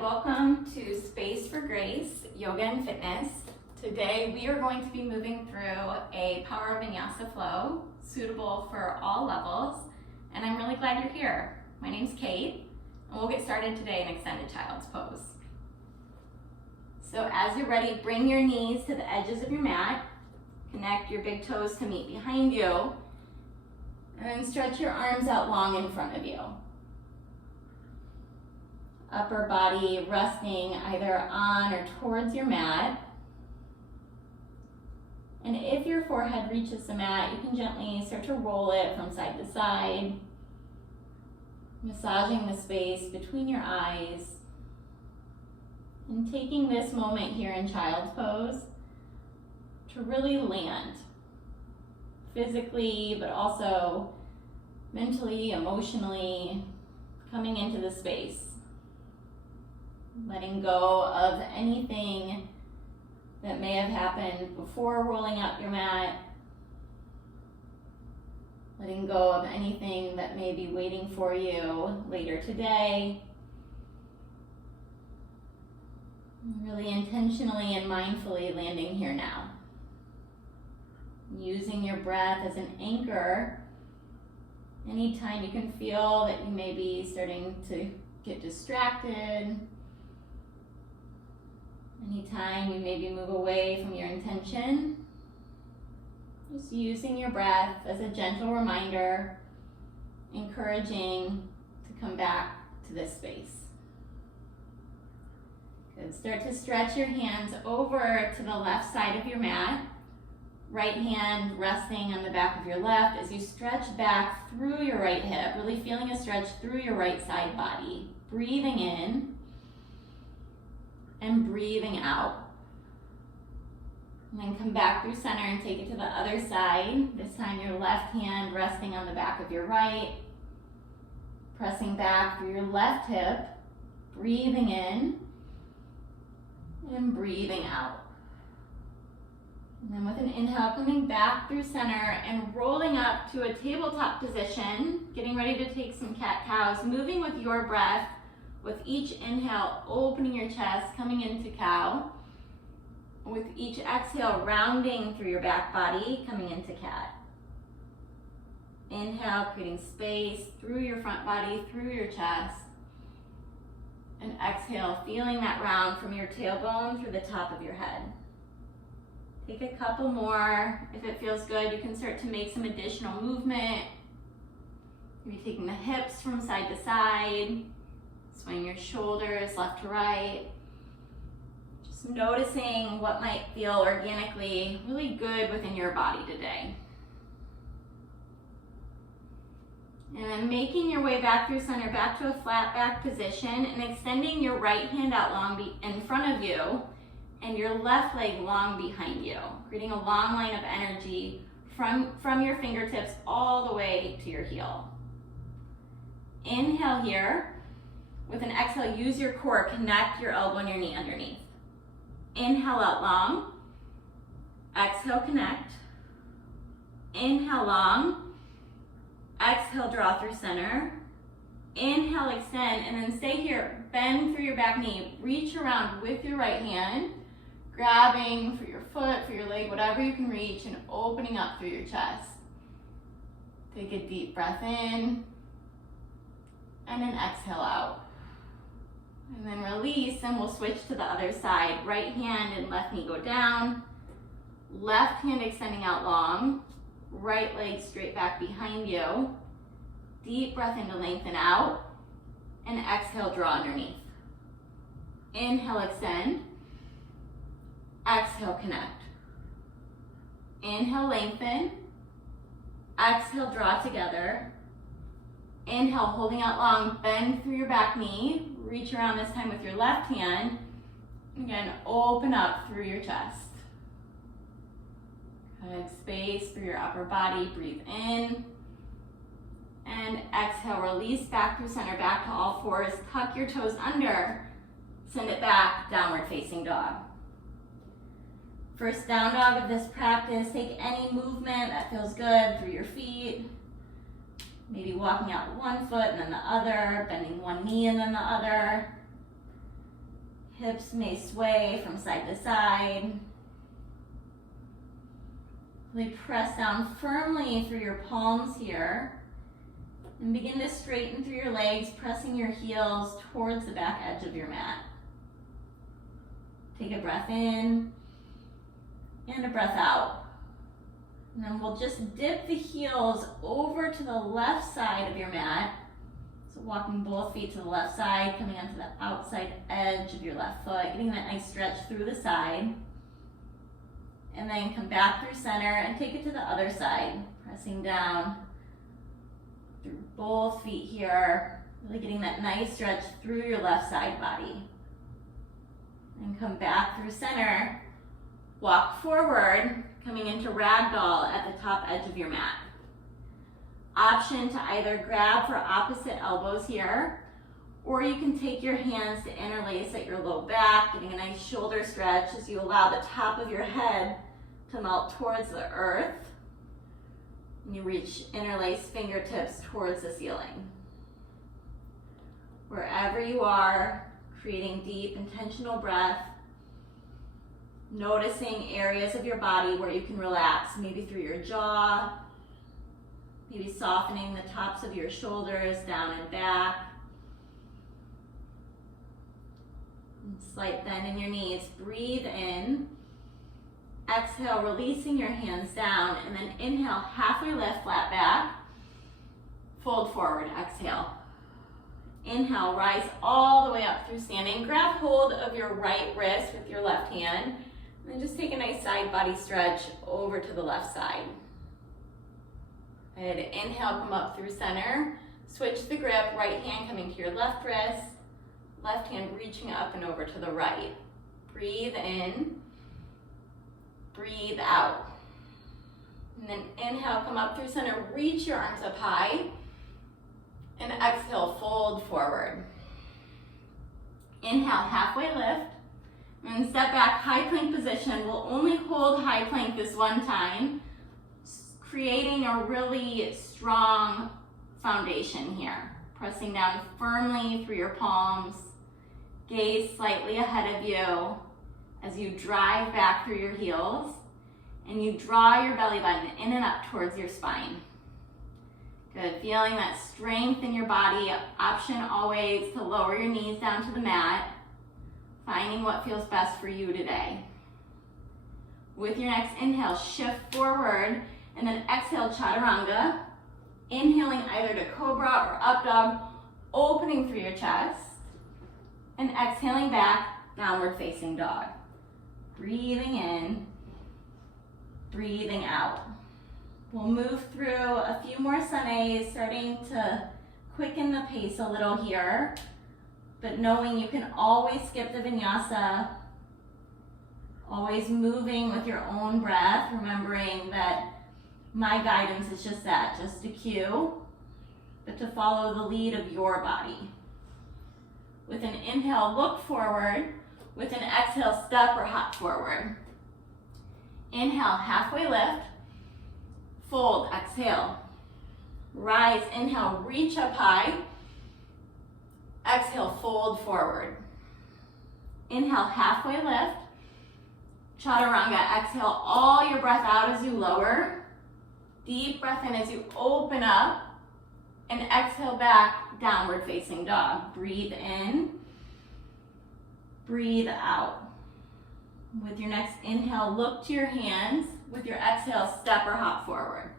welcome to Space for Grace, Yoga and Fitness. Today we are going to be moving through a Power Vinyasa flow suitable for all levels, and I'm really glad you're here. My name's Kate, and we'll get started today in extended child's pose. So as you're ready, bring your knees to the edges of your mat, connect your big toes to meet behind you, and then stretch your arms out long in front of you. Upper body resting either on or towards your mat. And if your forehead reaches the mat, you can gently start to roll it from side to side, massaging the space between your eyes, and taking this moment here in child's pose to really land physically, but also mentally, emotionally, coming into the space. Letting go of anything that may have happened before rolling up your mat. Letting go of anything that may be waiting for you later today. Really intentionally and mindfully landing here now. Using your breath as an anchor. Anytime you can feel that you may be starting to get distracted. Anytime you maybe move away from your intention, just using your breath as a gentle reminder, encouraging to come back to this space. Good. Start to stretch your hands over to the left side of your mat. Right hand resting on the back of your left as you stretch back through your right hip, really feeling a stretch through your right side body. Breathing in and breathing out. And then come back through center and take it to the other side. This time your left hand resting on the back of your right. Pressing back through your left hip. Breathing in and breathing out. And then with an inhale, coming back through center and rolling up to a tabletop position. Getting ready to take some cat-cows. Moving with your breath. With each inhale, opening your chest, coming into cow. With each exhale, rounding through your back body, coming into cat. Inhale, creating space through your front body, through your chest. And exhale, feeling that round from your tailbone through the top of your head. Take a couple more. If it feels good, you can start to make some additional movement. Maybe taking the hips from side to side. Swing your shoulders left to right. Just noticing what might feel organically really good within your body today. And then making your way back through center, back to a flat back position, and extending your right hand out long in front of you and your left leg long behind you, creating a long line of energy from your fingertips all the way to your heel. Inhale here. With an exhale, use your core, connect your elbow and your knee underneath. Inhale out long. Exhale, connect. Inhale long. Exhale, draw through center. Inhale, extend, and then stay here. Bend through your back knee. Reach around with your right hand, grabbing for your foot, for your leg, whatever you can reach, and opening up through your chest. Take a deep breath in, and then exhale out. And then release, and we'll switch to the other side. Right hand and left knee go down. Left hand extending out long. Right leg straight back behind you. Deep breath in to lengthen out. And exhale, draw underneath. Inhale, extend. Exhale, connect. Inhale, lengthen. Exhale, draw together. Inhale, holding out long, bend through your back knee. Reach around this time with your left hand. Again, open up through your chest. Kind of space through your upper body. Breathe in. And exhale, release back through center, back to all fours. Tuck your toes under. Send it back, downward facing dog. First down dog of this practice. Take any movement that feels good through your feet. Maybe walking out one foot and then the other, bending one knee and then the other. Hips may sway from side to side. Really press down firmly through your palms here. And begin to straighten through your legs, pressing your heels towards the back edge of your mat. Take a breath in and a breath out. And then we'll just dip the heels over to the left side of your mat. So walking both feet to the left side, coming onto the outside edge of your left foot, getting that nice stretch through the side. And then come back through center and take it to the other side, pressing down through both feet here, really getting that nice stretch through your left side body. And come back through center, walk forward, coming into ragdoll at the top edge of your mat. Option to either grab for opposite elbows here, or you can take your hands to interlace at your low back, getting a nice shoulder stretch as you allow the top of your head to melt towards the earth. And you reach interlace fingertips towards the ceiling. Wherever you are, creating deep, intentional breath, noticing areas of your body where you can relax, maybe through your jaw, maybe softening the tops of your shoulders down and back. And slight bend in your knees. Breathe in. Exhale, releasing your hands down, and then inhale, halfway lift, flat back. Fold forward, exhale. Inhale, rise all the way up through standing. Grab hold of your right wrist with your left hand, and then just take a nice side body stretch over to the left side. Good. Inhale, come up through center. Switch the grip, right hand coming to your left wrist, left hand reaching up and over to the right. Breathe in, breathe out. And then inhale, come up through center, reach your arms up high, and exhale, fold forward. Inhale, halfway lift, and step back, high plank position. We'll only hold high plank this one time, creating a really strong foundation here. Pressing down firmly through your palms, gaze slightly ahead of you as you drive back through your heels, and you draw your belly button in and up towards your spine. Good, feeling that strength in your body. Option always to lower your knees down to the mat, finding what feels best for you today. With your next inhale, shift forward, and then exhale, chaturanga. Inhaling either to cobra or up dog, opening through your chest, and exhaling back, downward facing dog. Breathing in, breathing out. We'll move through a few more sunes, starting to quicken the pace a little here, but knowing you can always skip the vinyasa, always moving with your own breath, remembering that my guidance is just that, just a cue, but to follow the lead of your body. With an inhale, look forward. With an exhale, step or hop forward. Inhale, halfway lift. Fold, exhale. Rise, inhale, reach up high. Exhale, fold forward. Inhale, halfway lift. Chaturanga, exhale all your breath out as you lower. Deep breath in as you open up, and exhale back, downward facing dog. Breathe in, breathe out. With your next inhale, look to your hands. With your exhale, step or hop forward.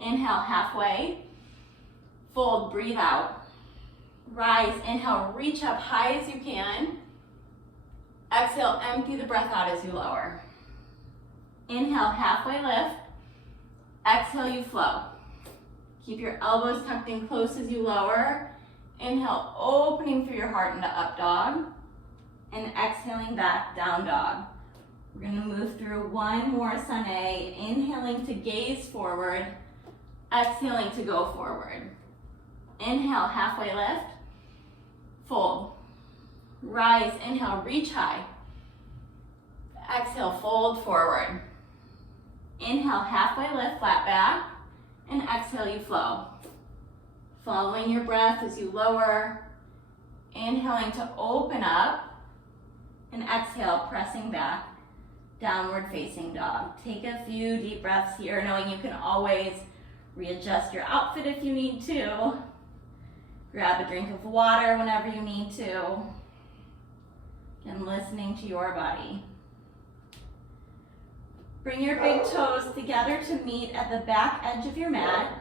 Inhale, halfway. Fold, breathe out. Rise, inhale, reach up high as you can. Exhale, empty the breath out as you lower. Inhale, halfway lift. Exhale, you flow. Keep your elbows tucked in close as you lower. Inhale, opening through your heart into up dog. And exhaling back, down dog. We're gonna move through one more sune. Inhaling to gaze forward. Exhaling to go forward. Inhale, halfway lift. Fold. Rise, inhale, reach high. Exhale, fold forward. Inhale, halfway lift, flat back, and exhale, you flow. Following your breath as you lower, inhaling to open up, And exhale, pressing back, downward facing dog. Take a few deep breaths here, knowing you can always readjust your outfit if you need to. Grab a drink of water whenever you need to. And listening to your body. Bring your big toes together to meet at the back edge of your mat.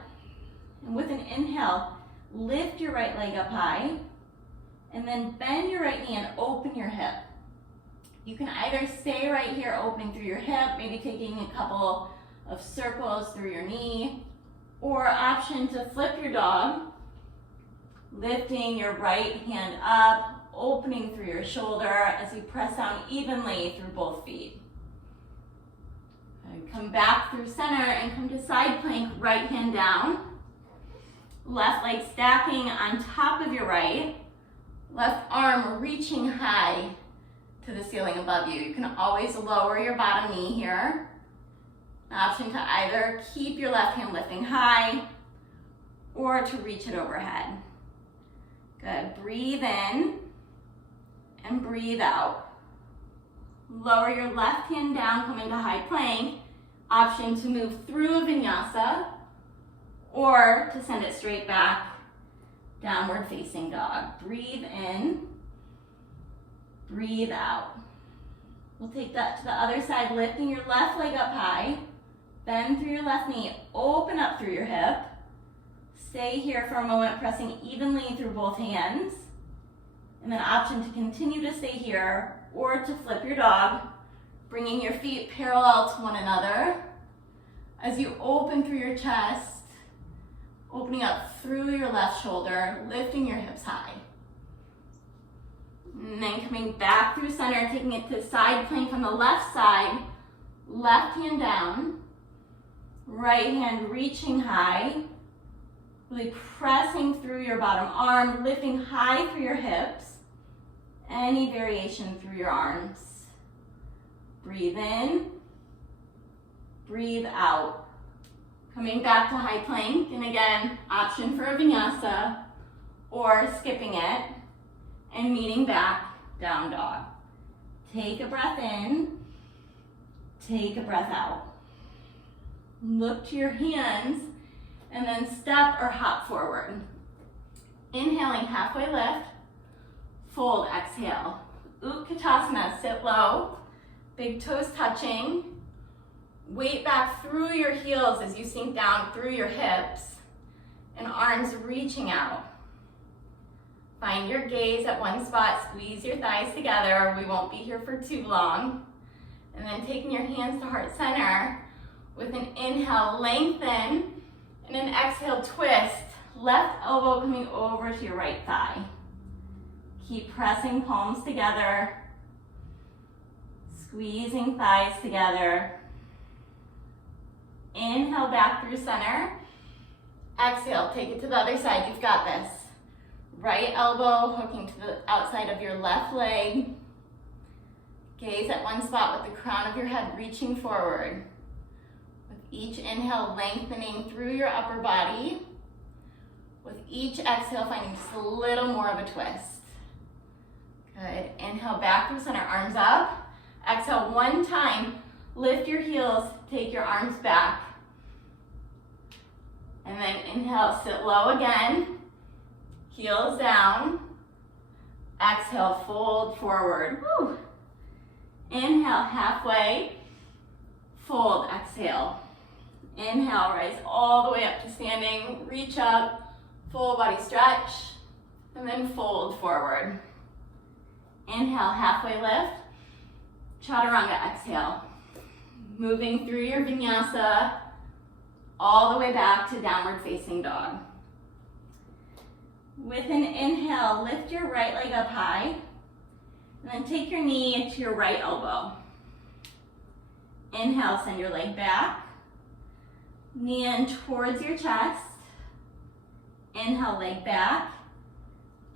And with an inhale, lift your right leg up high. And then bend your right knee and open your hip. You can either stay right here opening through your hip, maybe taking a couple of circles through your knee, or option to flip your dog, lifting your right hand up, opening through your shoulder as you press down evenly through both feet. And come back through center and come to side plank, right hand down. Left leg stacking on top of your right. Left arm reaching high to the ceiling above you. You can always lower your bottom knee here. An option to either keep your left hand lifting high or to reach it overhead. Good. Breathe in and breathe out. Lower your left hand down, come into high plank. Option to move through a vinyasa or to send it straight back, downward facing dog. Breathe in, breathe out. We'll take that to the other side, lifting your left leg up high. Bend through your left knee, open up through your hip. Stay here for a moment, pressing evenly through both hands. And then option to continue to stay here or to flip your dog, bringing your feet parallel to one another. As you open through your chest, opening up through your left shoulder, lifting your hips high. And then coming back through center, taking it to side plank on the left side, left hand down, right hand reaching high, really pressing through your bottom arm, lifting high through your hips, any variation through your arms. Breathe in, breathe out. Coming back to high plank, and again, option for a vinyasa or skipping it and meeting back, down dog. Take a breath in, take a breath out. Look to your hands and then step or hop forward. Inhaling, halfway lift, fold, exhale. Utkatasana, sit low, big toes touching. Weight back through your heels as you sink down through your hips and arms reaching out. Find your gaze at one spot, squeeze your thighs together. We won't be here for too long. And then taking your hands to heart center with an inhale, lengthen, and an exhale, twist. Left elbow coming over to your right thigh. Keep pressing palms together, squeezing thighs together. Inhale back through center. Exhale, take it to the other side. You've got this. Right elbow hooking to the outside of your left leg. Gaze at one spot with the crown of your head reaching forward. With each inhale, lengthening through your upper body. With each exhale, finding just a little more of a twist. Good. Inhale back through center, arms up. Exhale one time. Lift your heels, take your arms back. And then inhale, sit low again. Heels down. Exhale, fold forward. Woo. Inhale, halfway. Fold, exhale. Inhale, rise all the way up to standing. Reach up, full body stretch. And then fold forward. Inhale, halfway lift. Chaturanga, exhale. Moving through your vinyasa all the way back to downward facing dog. With an inhale, lift your right leg up high, and then take your knee to your right elbow. Inhale, send your leg back, knee in towards your chest. Inhale, leg back.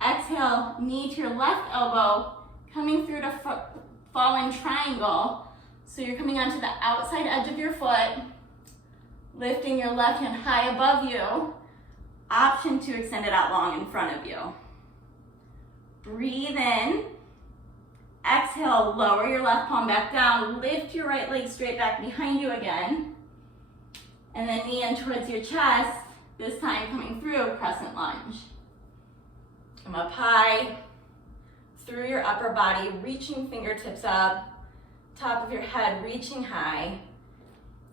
Exhale, knee to your left elbow, coming through to fallen triangle. So you're coming onto the outside edge of your foot, lifting your left hand high above you. Option to extend it out long in front of you. Breathe in. Exhale. exhale, lower your left palm back down, lift your right leg straight back behind you again, and then knee in towards your chest, this time coming through crescent lunge. Come up high, through your upper body, reaching fingertips up, top of your head reaching high,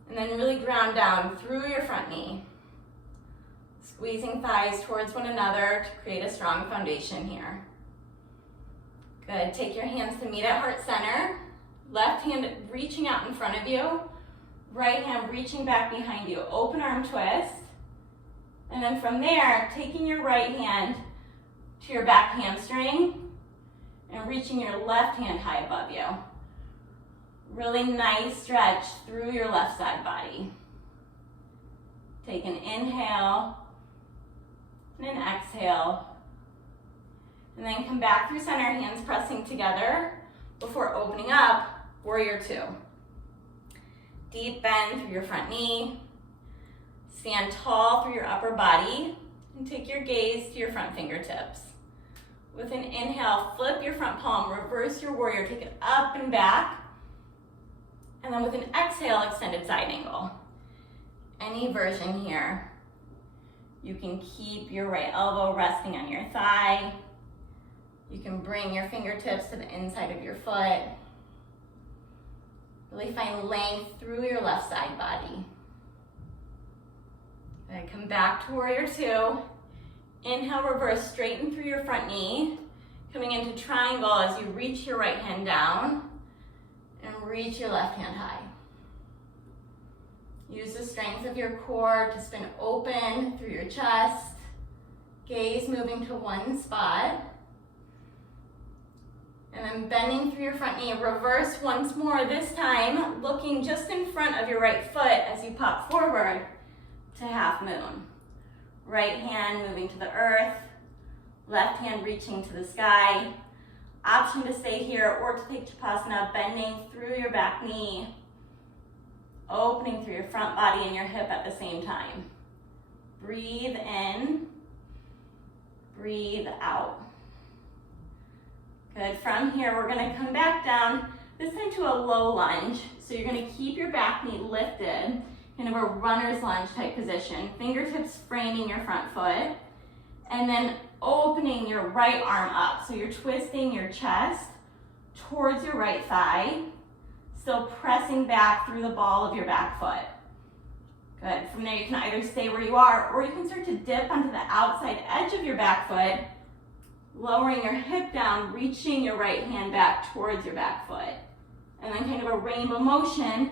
and then really ground down through your front knee. Squeezing thighs towards one another to create a strong foundation here. Good, take your hands to meet at heart center. Left hand reaching out in front of you. Right hand reaching back behind you. Open arm twist. And then from there, taking your right hand to your back hamstring and reaching your left hand high above you. Really nice stretch through your left side body. Take an inhale and an exhale. And then come back through center, hands pressing together before opening up, warrior two. Deep bend through your front knee. Stand tall through your upper body and take your gaze to your front fingertips. With an inhale, flip your front palm, reverse your warrior, take it up and back. And then with an exhale, extended side angle. Any version here. You can keep your right elbow resting on your thigh. You can bring your fingertips to the inside of your foot. Really find length through your left side body. Good, come back to warrior two. Inhale, reverse, straighten through your front knee. Coming into triangle as you reach your right hand down and reach your left hand high. Use the strength of your core to spin open through your chest. Gaze moving to one spot. And then bending through your front knee, reverse once more, this time looking just in front of your right foot as you pop forward to half moon. Right hand moving to the earth, left hand reaching to the sky. Option to stay here or to take Chapasana, bending through your back knee, opening through your front body and your hip at the same time. Breathe in, breathe out. Good, from here we're gonna come back down, this time to a low lunge. So you're gonna keep your back knee lifted, kind of a runner's lunge type position. Fingertips framing your front foot, and then opening your right arm up. So you're twisting your chest towards your right thigh, still pressing back through the ball of your back foot. Good, from there you can either stay where you are, or you can start to dip onto the outside edge of your back foot, lowering your hip down, reaching your right hand back towards your back foot. And then kind of a rainbow motion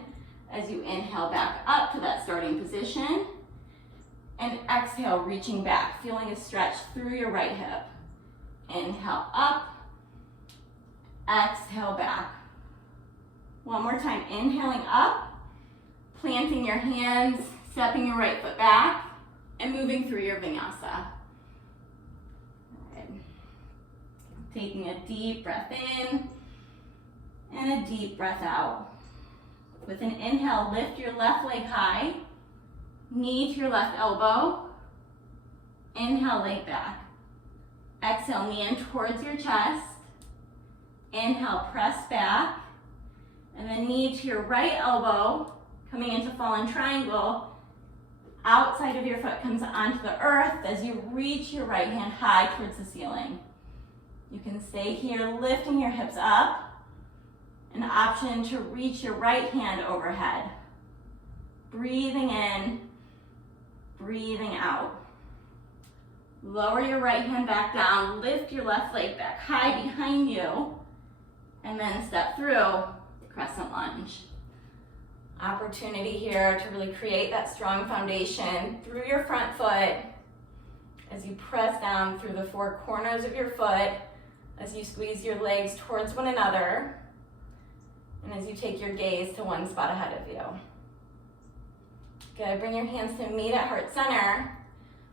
as you inhale back up to that starting position. And exhale, reaching back, feeling a stretch through your right hip. Inhale up, exhale back. One more time, inhaling up, planting your hands, stepping your right foot back, and moving through your Vinyasa. Good. Taking a deep breath in, and a deep breath out. With an inhale, lift your left leg high, knee to your left elbow. Inhale, leg back. Exhale, knee in towards your chest. Inhale, press back. And then knee to your right elbow, coming into fallen triangle. Outside of your foot comes onto the earth as you reach your right hand high towards the ceiling. You can stay here, lifting your hips up. An option to reach your right hand overhead. Breathing in, breathing out. Lower your right hand back down, lift your left leg back high behind you, and then step through crescent lunge. Opportunity here to really create that strong foundation through your front foot as you press down through the four corners of your foot, as you squeeze your legs towards one another, and as you take your gaze to one spot ahead of you. Good, bring your hands to meet at heart center,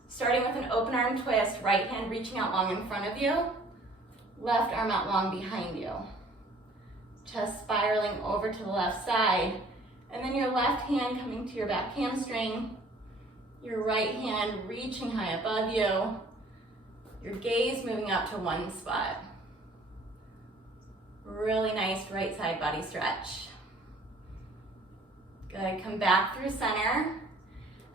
starting with an open arm twist, right hand reaching out long in front of you, left arm out long behind you. Chest spiraling over to the left side, and then your left hand coming to your back hamstring, your right hand reaching high above you, your gaze moving up to one spot. Really nice right side body stretch. Good, come back through center.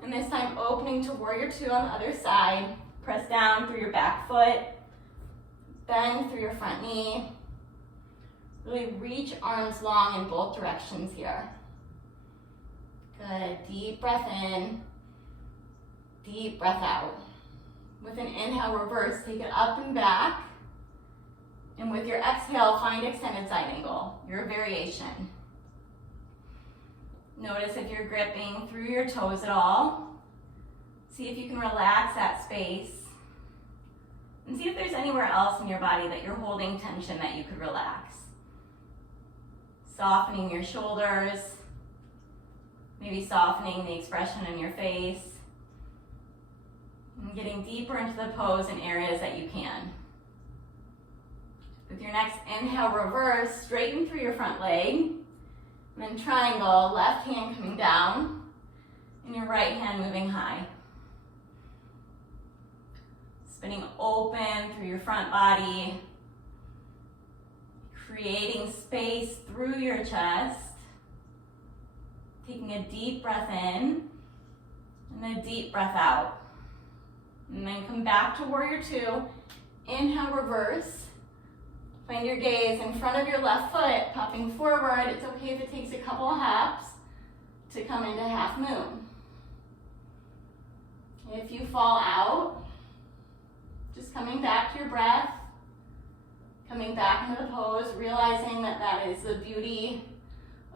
And this time opening to warrior two on the other side. Press down through your back foot. Bend through your front knee. Really reach arms long in both directions here. Good, deep breath in, deep breath out. With an inhale, reverse, take it up and back. And with your exhale, find extended side angle, your variation. Notice if you're gripping through your toes at all. See if you can relax that space. And see if there's anywhere else in your body that you're holding tension that you could relax. Softening your shoulders, maybe softening the expression in your face, and getting deeper into the pose in areas that you can. With your next inhale, reverse, straighten through your front leg, and then triangle, left hand coming down, and your right hand moving high. Spinning open through your front body, creating space through your chest, taking a deep breath in, and a deep breath out. And then come back to warrior two, inhale, reverse. Find your gaze in front of your left foot, popping forward. It's okay if it takes a couple of hops to come into half moon. If you fall out, just coming back to your breath, coming back into the pose, realizing that that is the beauty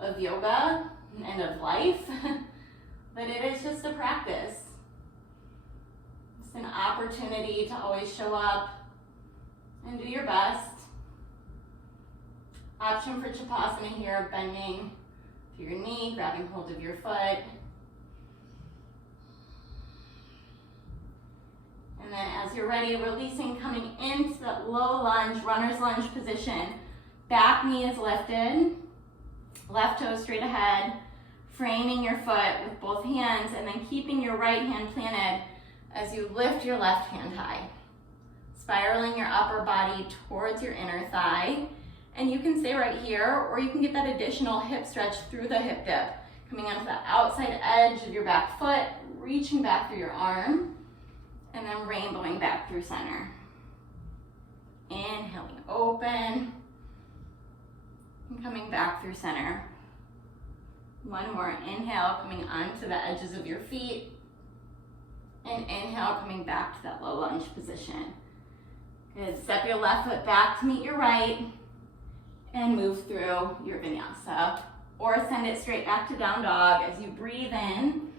of yoga and of life, that it is just a practice. It's an opportunity to always show up and do your best. Option for Chapasana here, bending to your knee, grabbing hold of your foot. And then as you're ready, releasing, coming into that low lunge, runner's lunge position. Back knee is lifted, left toe straight ahead, framing your foot with both hands, and then keeping your right hand planted as you lift your left hand high. Spiraling your upper body towards your inner thigh. And you can stay right here, or you can get that additional hip stretch through the hip dip. Coming onto the outside edge of your back foot, reaching back through your arm, and then rainbowing back through center. Inhaling open, and coming back through center. One more inhale, coming onto the edges of your feet, and inhale, coming back to that low lunge position. Good, step your left foot back to meet your right, and move through your vinyasa. Or send it straight back to down dog as you breathe in,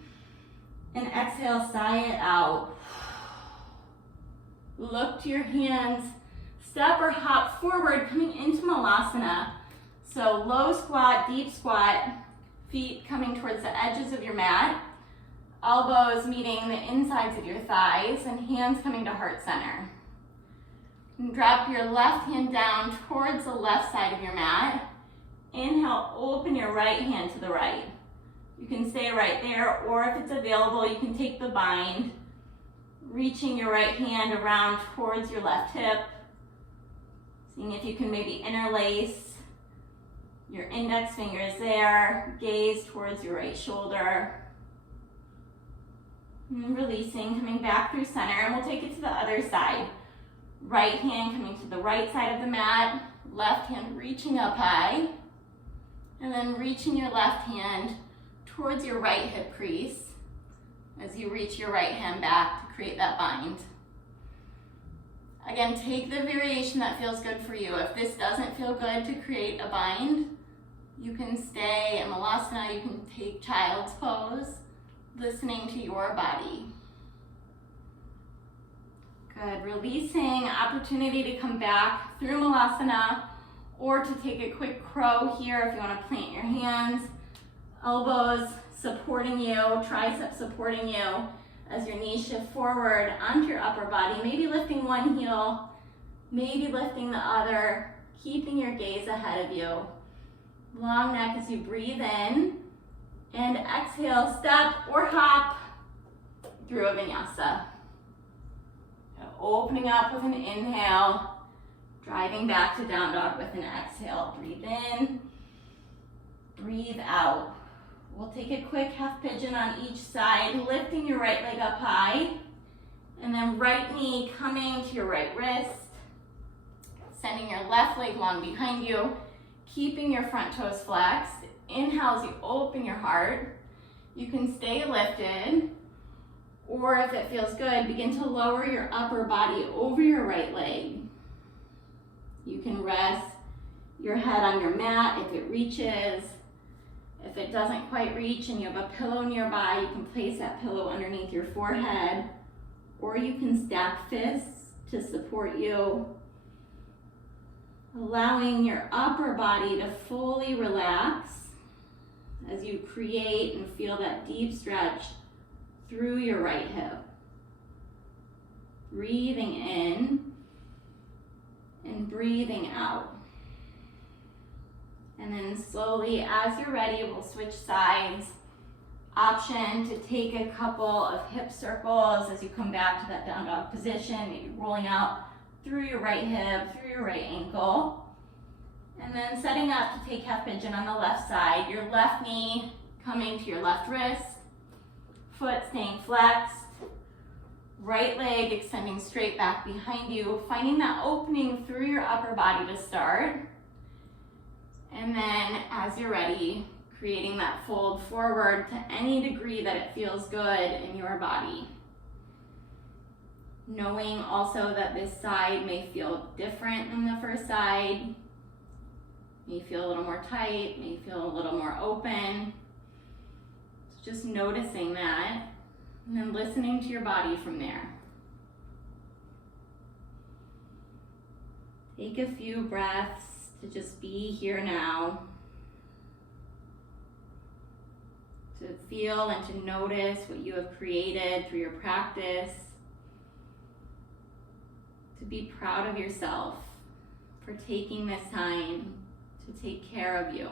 and exhale, sigh it out. Look to your hands, step or hop forward, coming into Malasana. So low squat, deep squat, feet coming towards the edges of your mat, elbows meeting the insides of your thighs, and hands coming to heart center. And drop your left hand down towards the left side of your mat. Inhale, open your right hand to the right. You can stay right there, or if it's available, you can take the bind, reaching your right hand around towards your left hip, seeing if you can maybe interlace your index fingers there, gaze towards your right shoulder. And releasing, coming back through center, and we'll take it to the other side. Right hand coming to the right side of the mat, left hand reaching up high, and then reaching your left hand towards your right hip crease as you reach your right hand back to create that bind. Again, take the variation that feels good for you. If this doesn't feel good to create a bind, you can stay in Malasana, you can take child's pose, listening to your body. Good, releasing, opportunity to come back through Malasana, or to take a quick crow here if you want to plant your hands, elbows supporting you, triceps supporting you as your knees shift forward onto your upper body, maybe lifting one heel, maybe lifting the other, keeping your gaze ahead of you. Long neck as you breathe in, and exhale, step or hop through a vinyasa. Opening up with an inhale, Driving back to down dog with an exhale. Breathe in, breathe out. We'll take a quick half pigeon on each side, lifting your right leg up high, and then right knee coming to your right wrist, sending your left leg long behind you, keeping your front toes flexed. Inhale as you open your heart. You can stay lifted, or if it feels good, begin to lower your upper body over your right leg. You can rest your head on your mat if it reaches. If it doesn't quite reach and you have a pillow nearby, you can place that pillow underneath your forehead, or you can stack fists to support you, allowing your upper body to fully relax as you create and feel that deep stretch through your right hip. Breathing in and breathing out. And then slowly, as you're ready, we'll switch sides. Option to take a couple of hip circles as you come back to that down dog position, maybe rolling out through your right hip, through your right ankle. And then setting up to take half pigeon on the left side. Your left knee coming to your left wrist, foot staying flexed, right leg extending straight back behind you, finding that opening through your upper body to start. And then as you're ready, creating that fold forward to any degree that it feels good in your body. Knowing also that this side may feel different than the first side, may feel a little more tight, may feel a little more open. So just noticing that, and then listening to your body from there. Take a few breaths to just be here now. To feel and to notice what you have created through your practice. To be proud of yourself for taking this time to take care of you.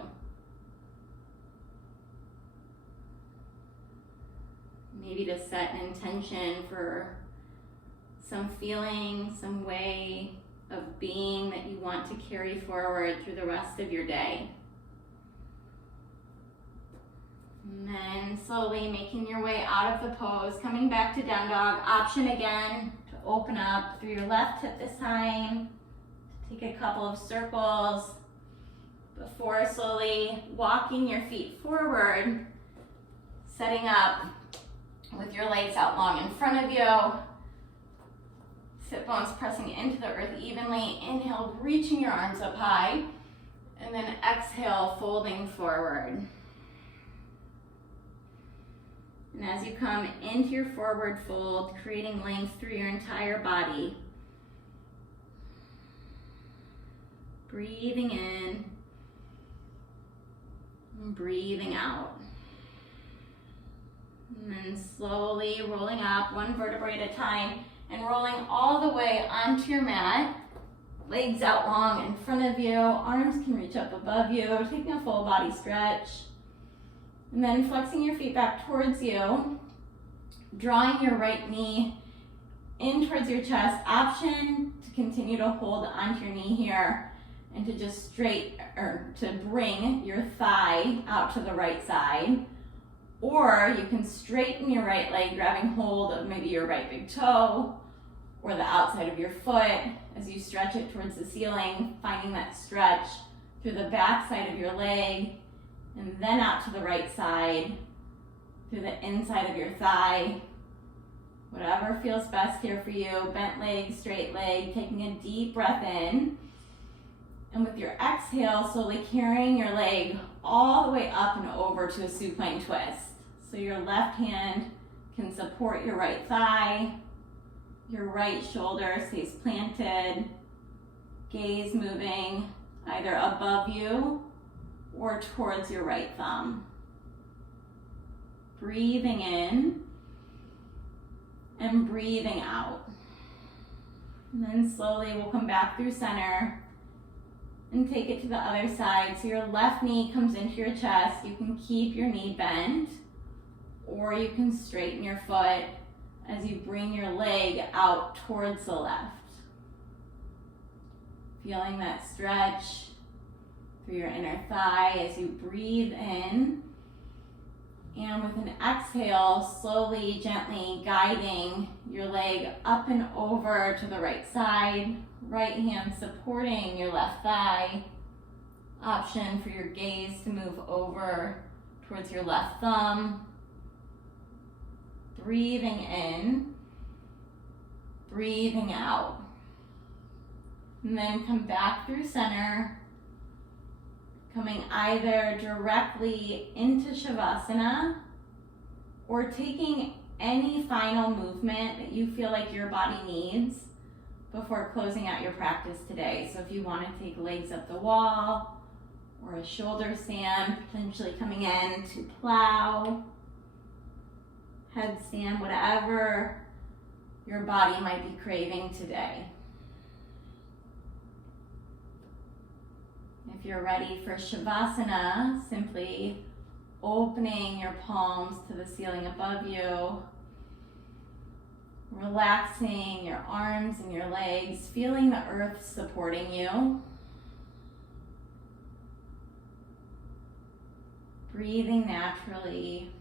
Maybe to set an intention for some feeling, some way of being that you want to carry forward through the rest of your day. And then slowly making your way out of the pose, coming back to down dog. Option again to open up through your left hip this time. Take a couple of circles before slowly walking your feet forward, setting up with your legs out long in front of you. Sit bones pressing into the earth evenly. Inhale, reaching your arms up high. And then exhale, folding forward. And as you come into your forward fold, creating length through your entire body. Breathing in and breathing out. And then slowly rolling up one vertebrae at a time and rolling all the way onto your mat. Legs out long in front of you, arms can reach up above you, taking a full body stretch. And then flexing your feet back towards you, drawing your right knee in towards your chest. Option to continue to hold onto your knee here and to just to bring your thigh out to the right side. Or you can straighten your right leg, grabbing hold of maybe your right big toe or the outside of your foot as you stretch it towards the ceiling, finding that stretch through the back side of your leg, and then out to the right side, through the inside of your thigh. Whatever feels best here for you. Bent leg, straight leg, taking a deep breath in. And with your exhale, slowly carrying your leg all the way up and over to a supine twist. So your left hand can support your right thigh. Your right shoulder stays planted. Gaze moving either above you or towards your right thumb. Breathing in and breathing out. And then slowly we'll come back through center and take it to the other side. So your left knee comes into your chest. You can keep your knee bent, or you can straighten your foot as you bring your leg out towards the left. Feeling that stretch through your inner thigh as you breathe in. And with an exhale, slowly, gently guiding your leg up and over to the right side. Right hand supporting your left thigh. Option for your gaze to move over towards your left thumb. Breathing in, breathing out. And then come back through center, coming either directly into Shavasana or taking any final movement that you feel like your body needs before closing out your practice today. So if you want to take legs up the wall or a shoulder stand, potentially coming in to plow, headstand, whatever your body might be craving today. If you're ready for Shavasana, simply opening your palms to the ceiling above you, relaxing your arms and your legs, feeling the earth supporting you. Breathing naturally.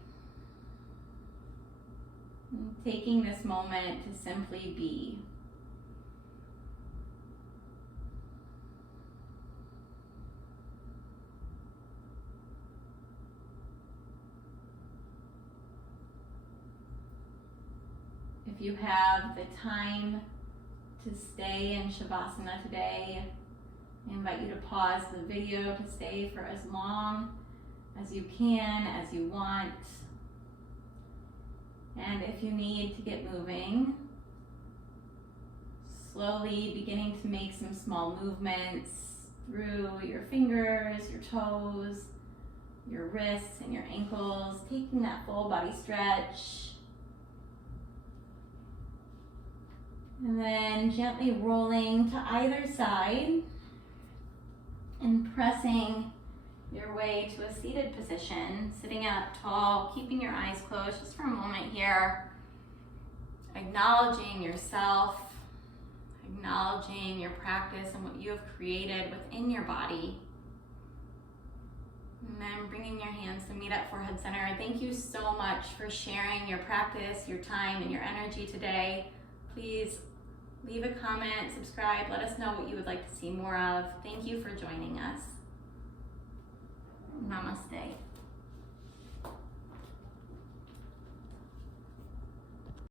And taking this moment to simply be. If you have the time to stay in Shavasana today, I invite you to pause the video to stay for as long as you can, as you want. And if you need to get moving, slowly beginning to make some small movements through your fingers, your toes, your wrists and your ankles, taking that full body stretch. And then gently rolling to either side and pressing your way to a seated position, sitting up tall, keeping your eyes closed just for a moment here, acknowledging yourself, acknowledging your practice and what you have created within your body. And then bringing your hands to meet at forehead center. Thank you so much for sharing your practice, your time, and your energy today. Please leave a comment, subscribe, let us know what you would like to see more of. Thank you for joining us. Namaste.